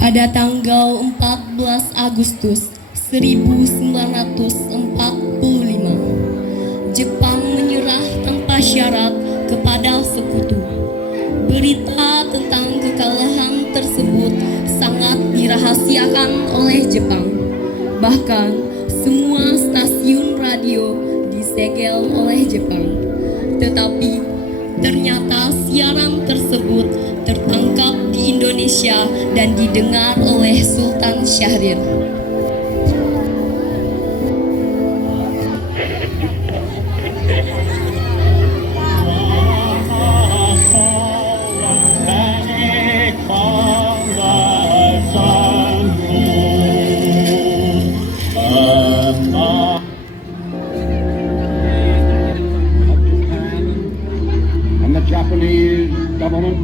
Pada tanggal 14 Agustus 1945, Jepang menyerah tanpa syarat kepada sekutu. Berita tentang kekalahan tersebut sangat dirahasiakan oleh Jepang. Bahkan semua stasiun radio disegel oleh Jepang. Tetapi ternyata siaran tersebut tertangkap di Indonesia dan didengar oleh Sultan Syahrir. Japanese government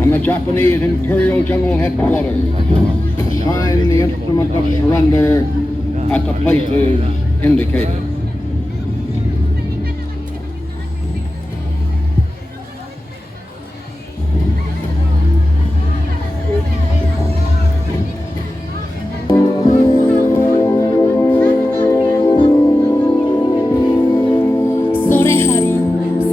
and the Japanese Imperial General Headquarters sign the instrument of surrender at the places indicated. Sore hari,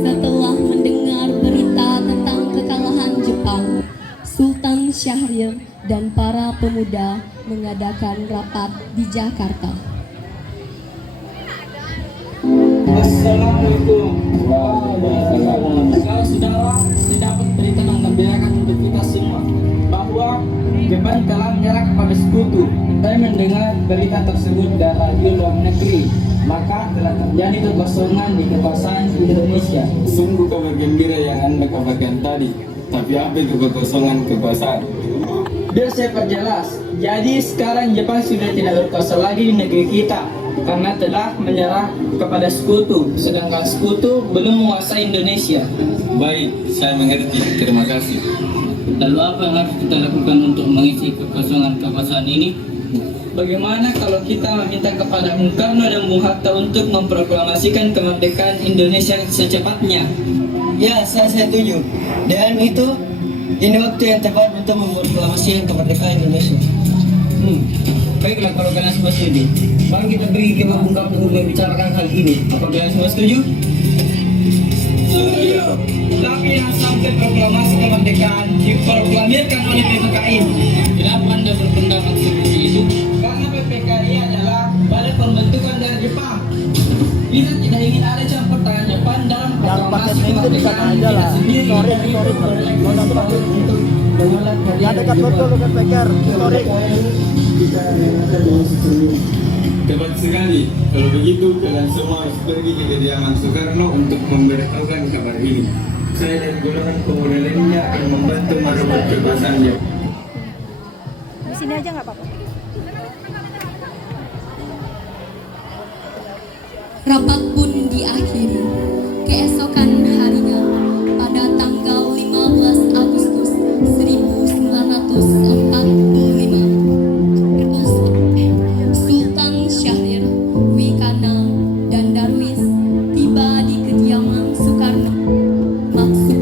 setelah mendengar berita tentang kekalahan Jepang, Sultan Syahrir dan para pemuda mengadakan rapat di Jakarta. Assalamualaikum. Saudara-saudara, dapat berita mengembirakan untuk kita semua bahwa Jepang telah menyerah kepada sekutu. Saya mendengar berita tersebut dari radio luar negeri, maka telah terjadi kekosongan di kekuasaan Indonesia. Sungguh kabar gembira yang Anda kabarkan tadi. Tapi apa itu kekosongan kekuasaan? Biar saya perjelas. Jadi sekarang Jepang sudah tidak berkuasa lagi di negeri kita karena telah menyerah kepada sekutu, sedangkan sekutu belum menguasai Indonesia. Baik, saya mengerti. Terima kasih. Lalu apa yang harus kita lakukan untuk mengisi kekosongan kekuasaan ini? Bagaimana kalau kita meminta kepada Bung Karno dan Bung Hatta untuk memproklamasikan kemerdekaan Indonesia secepatnya? Ya, saya setuju. Dan itu, ini waktu yang tepat untuk memproklamasikan kemerdekaan Indonesia. Baiklah, kalau kalian semua setuju, mari kita pergi ke Bung Karno untuk membicarakan hal ini. Apa kalian semua setuju? Setuju. Tapi yang sampai proklamasi kemerdekaan diproklamirkan oleh PPKI. Kenapa Anda berpendapat seperti itu? Karena PPKI adalah badan pembentukan dari Jepang. Kita tidak ingin ada campur tangan Jepang dalam proklamasi kemerdekaan kita sendiri. Ya dekat betul kan Peker, historik. Tepat sekali. Kalau begitu, kalian semua harus pergi ke kediaman Soekarno untuk memberitahukan kabar ini. Saya dan golongan pemuda lainnya akan membantu merebut kekuasaannya. Di sini aja nggak apa-apa. Rapat pun diakhiri. Keesokan harinya, pada tanggal 15 Agustus 1945, Sultan Syahrir, Wikana, dan Darwis tiba di kediaman Soekarno. Maksud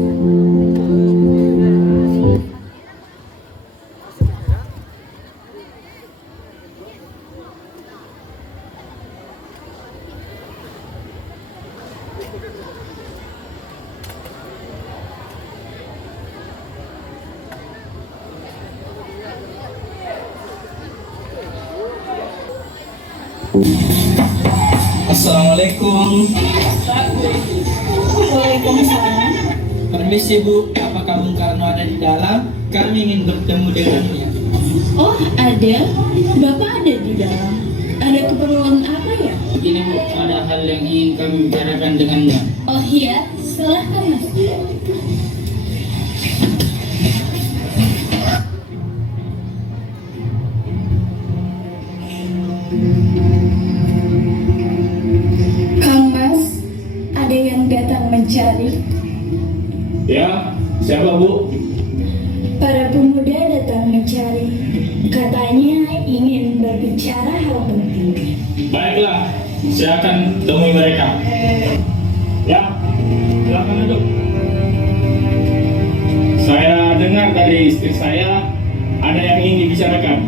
Assalamualaikum. Waalaikumsalam. Permisi Bu, apakah Bung Karno ada di dalam? Kami ingin bertemu dengannya. Oh, ada. Bapak ada di dalam. Ada keperluan apa ya? Ini Bu, ada hal yang ingin kami bicarakan dengannya. Oh iya, silahkan masuk. Kang Mas, ada yang datang mencari. Ya, siapa Bu? Para pemuda datang mencari. Katanya ingin berbicara hal penting. Baiklah, saya akan temui mereka. Ya, silakan duduk. Saya dengar dari istri saya ada yang bicarakan?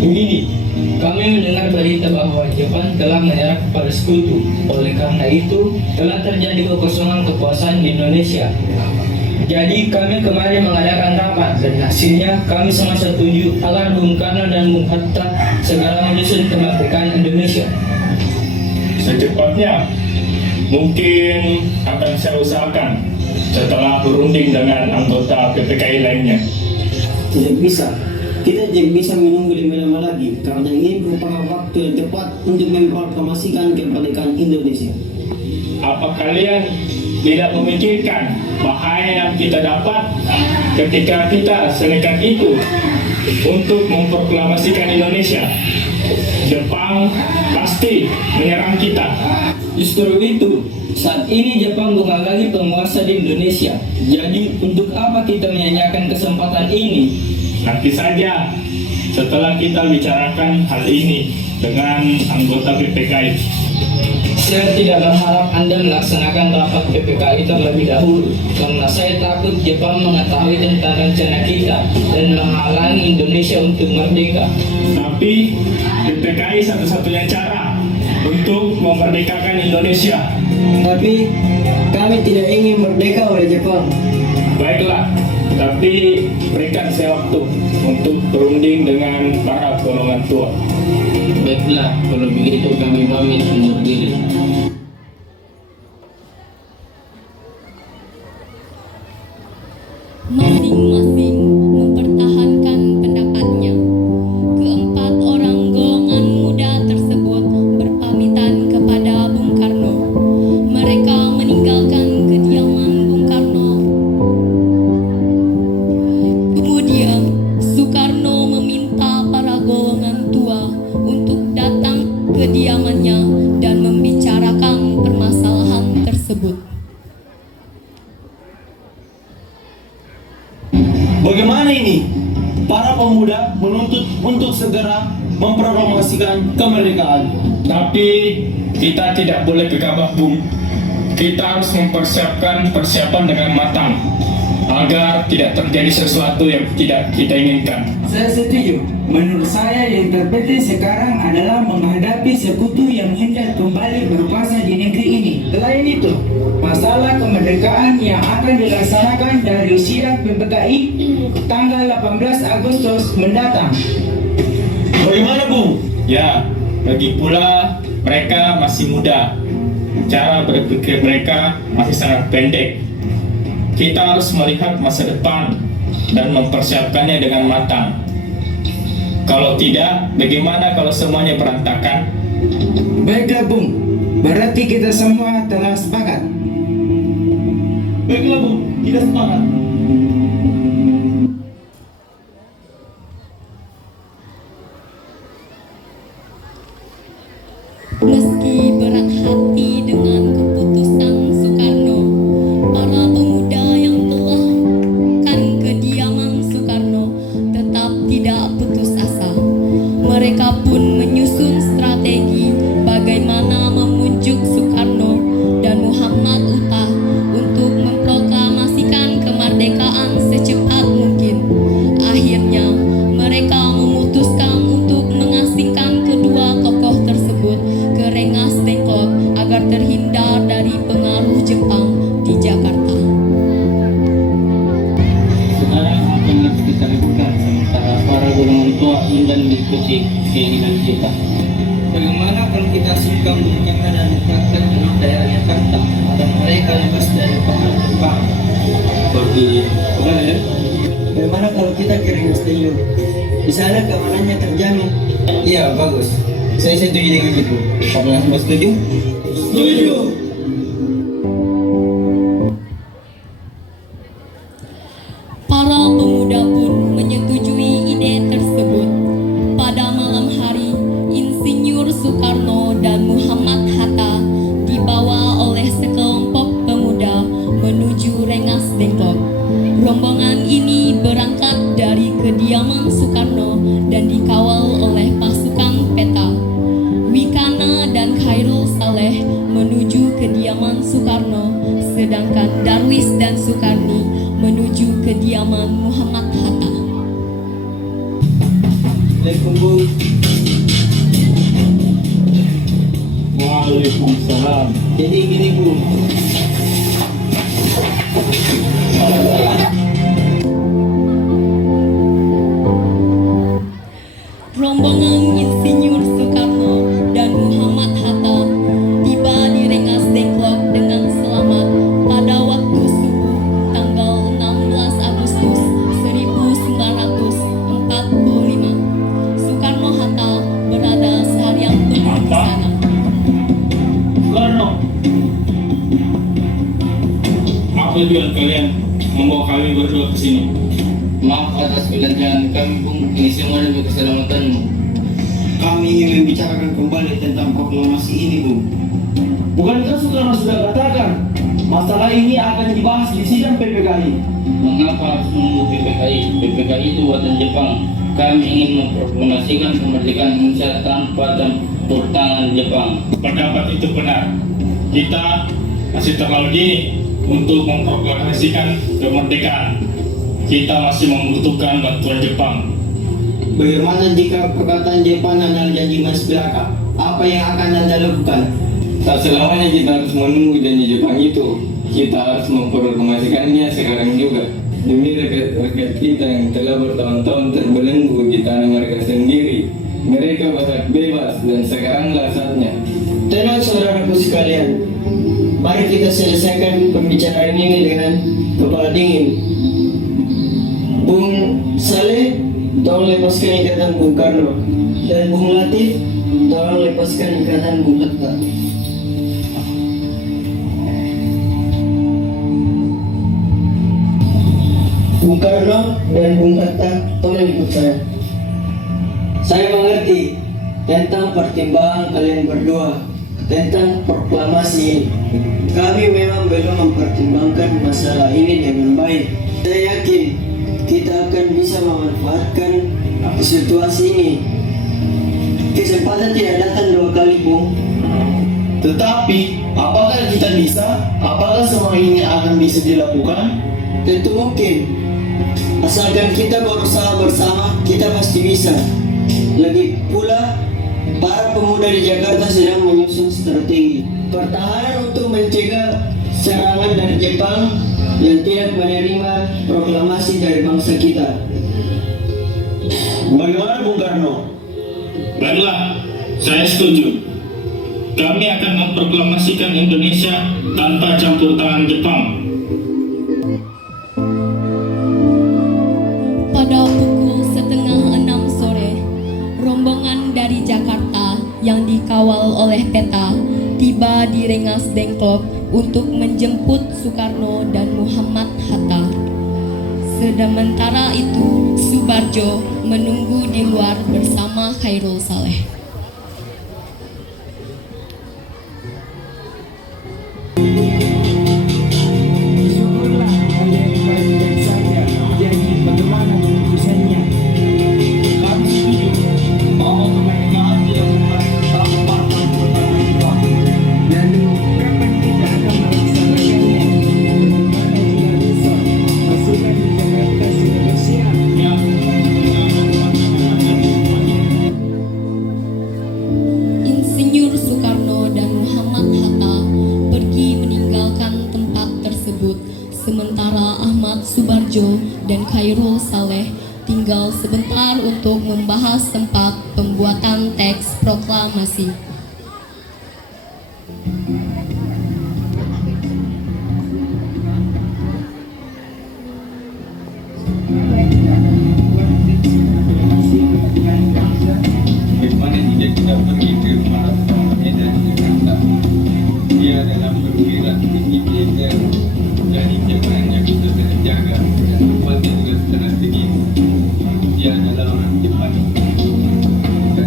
Begini, kami mendengar berita bahwa Jepang telah menyerah kepada sekutu. Oleh karena itu, telah terjadi kekosongan kekuasaan di Indonesia. Jadi kami kemarin mengadakan rapat dan hasilnya kami semua setuju agar Bung Karno dan Bung Hatta segera menyusun kemerdekaan Indonesia. Secepatnya, mungkin akan saya usahakan setelah berunding dengan anggota PPKI lainnya. Tidak bisa. Kita tidak bisa menunggu lebih lama lagi karena ini merupakan waktu yang tepat untuk memproklamasikan kemerdekaan Indonesia. Apa kalian tidak memikirkan bahaya yang kita dapat ketika kita senekat itu untuk memproklamasikan Indonesia? Jepang pasti menyerang kita. Justru itu, saat ini Jepang bukan lagi penguasa di Indonesia. Jadi untuk apa kita menyanyiakan kesempatan ini? Nanti saja setelah kita bicarakan hal ini dengan anggota PPKI. Saya tidak berharap Anda melaksanakan rapat PPKI terlebih dahulu karena saya takut Jepang mengetahui tentang rencana kita dan menghalangi Indonesia untuk merdeka. Tapi PPKI satu-satunya cara untuk memerdekakan Indonesia. Tapi kami tidak ingin merdeka oleh Jepang. Baiklah, tapi berikan saya waktu untuk berunding dengan para golongan tua. Baiklah, kalau begitu kami pamit undur diri. Masing-masing mempertahankan pendapatnya. Keempat orang golongan muda tersebut berpamitan kepada Bung Karno. Mereka meninggalkan kediaman Bung Karno. Kemudian Soekarno meminta para golongan tua untuk datang ke kediamannya dan membicarakan permasalahan tersebut. Bagaimana ini? Para pemuda menuntut untuk segera memproklamasikan kemerdekaan. Tapi kita tidak boleh gegabah, Bung. Kita harus mempersiapkan persiapan dengan matang agar tidak terjadi sesuatu yang tidak kita inginkan. Saya setuju. Menurut saya yang terpenting sekarang adalah menghadapi sekutu yang hendak kembali berkuasa di negeri ini. Selain itu, masalah kemerdekaan yang akan dilaksanakan dari sidang PPKI tanggal 18 Agustus mendatang. Bagaimana, Bung? Ya, lagi pula mereka masih muda. Cara berpikir mereka masih sangat pendek. Kita harus melihat masa depan dan mempersiapkannya dengan matang. Kalau tidak, bagaimana kalau semuanya berantakan? Baiklah, Bung. Berarti kita semua telah sepakat. Baiklah, Bung. Kita sepakat. Meski berat hati dengan keputusan Soekarno, para pemuda yang telah kan kediaman Soekarno tetap tidak putus asa. Mereka pun menyusun strategi bagaimana memujuk Soekarno dan Muhammad Hatta untuk memproklamasikan kemerdekaan secepat mungkin. Akhirnya, mereka memutuskan untuk mengasingkan kedua tokoh tersebut ke Rengas Dengklok agar terhindar dari pengaruh Jepang di Jakarta. Sekarang apa yang harus kita lakukan sementara para golongan tua enggan mengikuti keinginan kita? Bagaimana kalau kita sungkan berencana dan mengatakan dengan daerah Jakarta agar mereka lepas dari pengaruh Jepang? Seperti Boleh. Bagaimana kalau kita ke Rengas Dengklok? Di sana keamanannya terjamin. Iya, bagus. Saya setuju dengan itu. Apakah Anda setuju? Setuju. Para pemuda pun menyetujui ide tersebut. Pada malam hari, Insinyur Soekarno dan Muhammad Hatta dibawa oleh sekelompok pemuda menuju Rengas Dengklok. Rombongan ini berangkat dari kediaman Soekarno dan dikawal oleh pasukan peta. Wikana dan Khairul Saleh menuju kediaman Soekarno, sedangkan Darwis dan Soekarni menuju kediaman Muhammad Hatta. Assalamualaikum Bung. Waalaikumsalam. Jadi gini Bung, Rombongan Insinyur Soekarno dan Muhammad Hatta tiba di Rengas Dengklok dengan selamat pada waktu subuh tanggal 16 Agustus 1945. Soekarno-Hatta berada seharian penuh di sana. Soekarno, apa tujuan kalian membawa kami berdua ke sini? Maaf atas kelancaran kami, Bung. Ini semua demi keselamatanmu. kami ingin membicarakan kembali tentang proklamasi ini Bung. Bukankah Soekarno sudah katakan masalah ini akan dibahas di sidang PPKI? Mengapa harus menunggu PPKI? PPKI itu buatan Jepang. Kami ingin memproklamasikan kemerdekaan Indonesia tanpa campur tangan Jepang. Pendapat itu benar. Kita masih terlalu dini untuk memproklamasikan kemerdekaan. Kita masih membutuhkan bantuan Jepang. Bagaimana jika perkataan Jepang adalah janji mas belaka? Apa yang akan Anda lakukan? Tak selamanya kita harus menunggu janji Jepang itu. Kita harus memproklamasikannya sekarang juga. Demi rakyat kita yang telah bertahun-tahun terbelenggu di tanah mereka sendiri. Mereka berhak bebas dan sekaranglah saatnya. Tenang saudaraku sekalian, mari kita selesaikan pembicaraan ini dengan kepala dingin. Bung Saleh, tolong lepaskan ikatan Bung Karno. Dan Bung Latif, tolong lepaskan ikatan Bung Hatta. Bung Karno dan Bung Hatta, tolong ikut saya. Saya mengerti tentang pertimbangan kalian berdua tentang proklamasi ini. Kami memang belum mempertimbangkan masalah ini dengan baik. Saya yakin kita akan bisa memanfaatkan situasi ini. Kesempatan tidak datang dua kali, Bung. Tetapi, apakah kita bisa? Apakah semua ini akan bisa dilakukan? Tentu mungkin. Asalkan kita berusaha bersama, kita pasti bisa. Lagi pula, para pemuda di Jakarta sedang menyusun strategi pertahanan untuk mencegah serangan dari Jepang yang tidak menerima proklamasi dari bangsa kita. Bagaimana Bung Karno? Baiklah, saya setuju. Kami akan memproklamasikan Indonesia tanpa campur tangan Jepang. Pada pukul 5:30 sore, rombongan dari Jakarta yang dikawal oleh peta tiba di Rengas Dengklok untuk menjemput Soekarno dan Muhammad Hatta. Sementara itu, Subarjo menunggu di luar bersama Khairul Saleh. Syukurlah kalian baik-baik saja. Jadi bagaimana keputusannya? Kami setuju bahwa kemerdekaan tidak membatalkan pertahanan Jepang. Lalu kapan kita akan melaksanakannya? Bagaimana jika besok pasukan di Jakarta sudah bersiap? Insinyur Soekarno dan Muhammad Hatta pergi meninggalkan tempat tersebut, sementara Ahmad Subarjo dan Khairul Saleh tinggal sebentar untuk membahas tempat pembuatan teks proklamasi. Bagaimana jika kita pergi ke Malaysia dan Jakarta? Dia dalam perwira tinggi militer, jadi jabarannya bisa terjaga dan tempatnya juga strategis. Dia adalah orang Jepang. Dan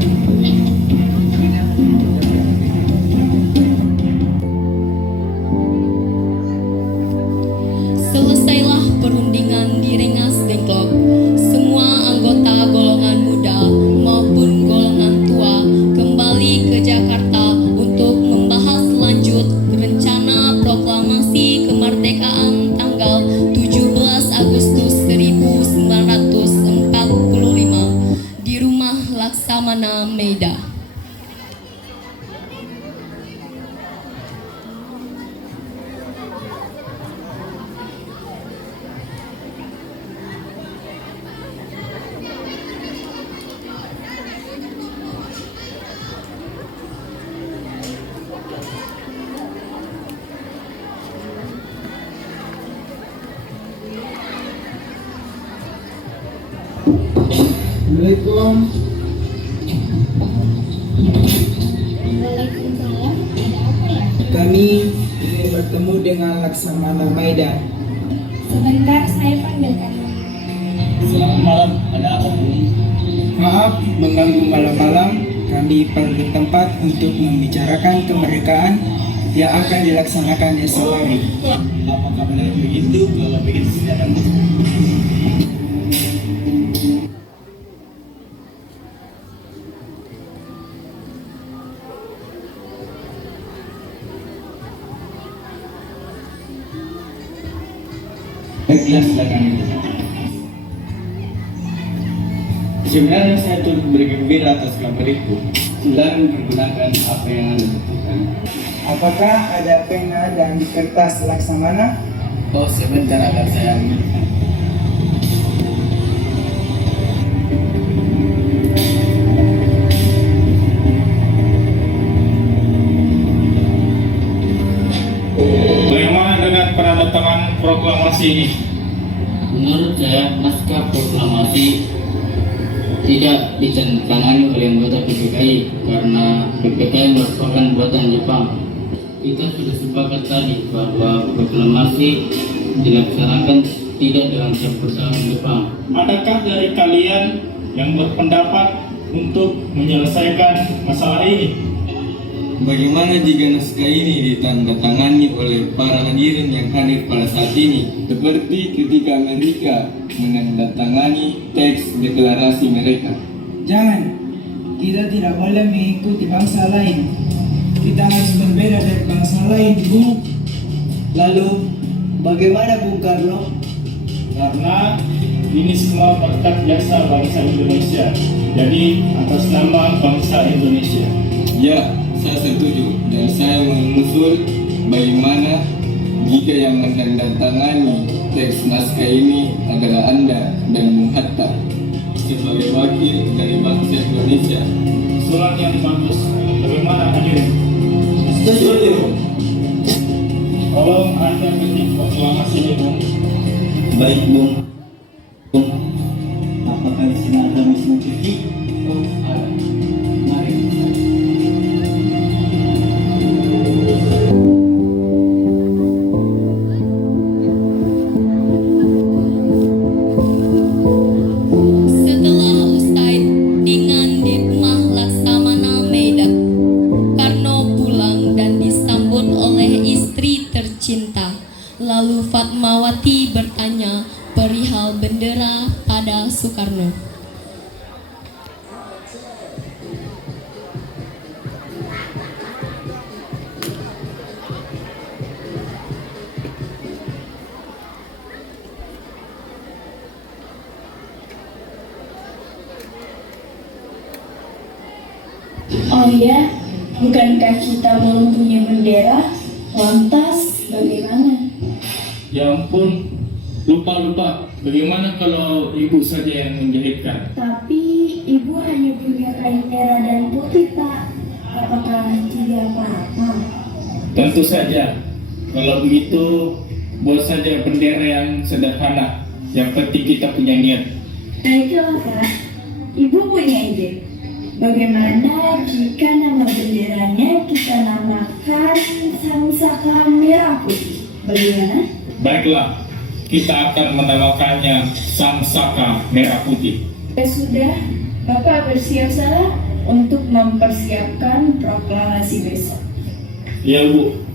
Selesailah perundingan di Rengas Dengklok. Semua anggota golongan muda maupun golongan tua kembali ke Jakarta untuk membahas lanjut rencana proklamasi kemerdekaan tanggal 17 Agustus 1945 di rumah Laksamana Meida. Assalamualaikum. Waalaikumsalam. Ada apa ya? Kami ingin bertemu dengan Laksamana Maida. Sebentar, saya panggilkan. Selamat malam, ada apa Bu? Maaf mengganggu malam-malam. Kami perlu tempat untuk membicarakan kemerdekaan yang akan dilaksanakan esok hari. Apakah benar begitu? Kalau begitu silakan. Baiklah, silakan. Sebenarnya saya turut bergembira atas kabar itu dan menggunakan apa yang Anda butuhkan. Apakah ada pena dan kertas Laksamana? Oh, sebentar akan saya ambil. Bagaimana dengan penandatangan proklamasi ini? Menurut saya, naskah proklamasi tidak ditandatangani oleh anggota PPKI karena PPKI merupakan buatan Jepang. Kita sudah sepakat tadi bahwa proklamasi dilaksanakan tidak dengan campur tangan Jepang. Adakah dari kalian yang berpendapat untuk menyelesaikan masalah ini? Bagaimana jika naskah ini ditandatangani oleh para hadirin yang hadir pada saat ini, seperti ketika Amerika menandatangani teks deklarasi mereka? Jangan, kita tidak boleh mengikuti bangsa lain. Kita harus berbeda dari bangsa lain, Bu. Lalu, bagaimana Bung Karno? Karena ini semua berkat jasa bangsa Indonesia. Jadi atas nama bangsa Indonesia. Ya, saya setuju dan saya mengusul bagaimana jika yang menandatangani teks naskah ini adalah Anda dan Bung Hatta sebagai wakil dari bangsa Indonesia. Usulan yang bagus. Bagaimana hadirin? Setuju. Tolong Anda ketik proklamasi ini, Bung. Baik, Bung. Bung, apakah di sini ada mesin cuci? Oh, ada. Mari. Setelah usai dengan Ditmah Laksamana Meida, Karno pulang dan disambut oleh istri tercinta. Lalu Fatmawati bertanya perihal bendera pada Soekarno. Oh iya, bukankah kita belum punya bendera? Lantas bagaimana? Ya ampun, lupa. Bagaimana kalau ibu saja yang menjahitkan? Tapi ibu hanya punya kain merah dan putih, Pak. Apakah tidak apa-apa? Tentu saja. Kalau begitu, buat saja bendera yang sederhana. Yang penting kita punya niat. Baiklah, Pak. Ibu punya ide. Bagaimana jika nama benderanya kita namakan Samsaka Merah Putih? Bagaimana? Baiklah, kita akan menamakannya Samsaka Merah Putih. Ya sudah, Bapak bersiap-siap untuk mempersiapkan proklamasi besok. Ya, Bu.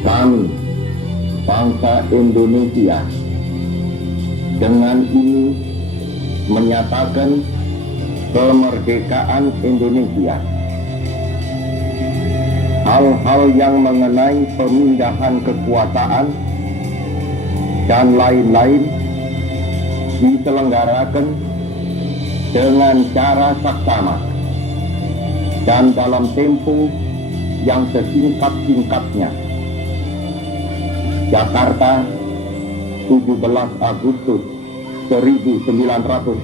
Kami, bangsa Indonesia, dengan ini menyatakan kemerdekaan Indonesia. Hal-hal yang mengenai pemindahan kekuasaan dan lain-lain diselenggarakan dengan cara saksama dan dalam tempo yang sesingkat-singkatnya. Jakarta, 17 Agustus 1945,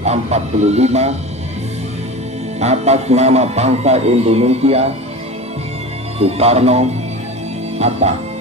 atas nama bangsa Indonesia, Soekarno, Hatta.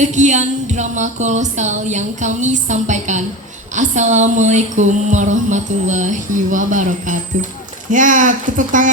Sekian drama kolosal yang kami sampaikan. Assalamualaikum warahmatullahi wabarakatuh. Ya, tepuk tangan.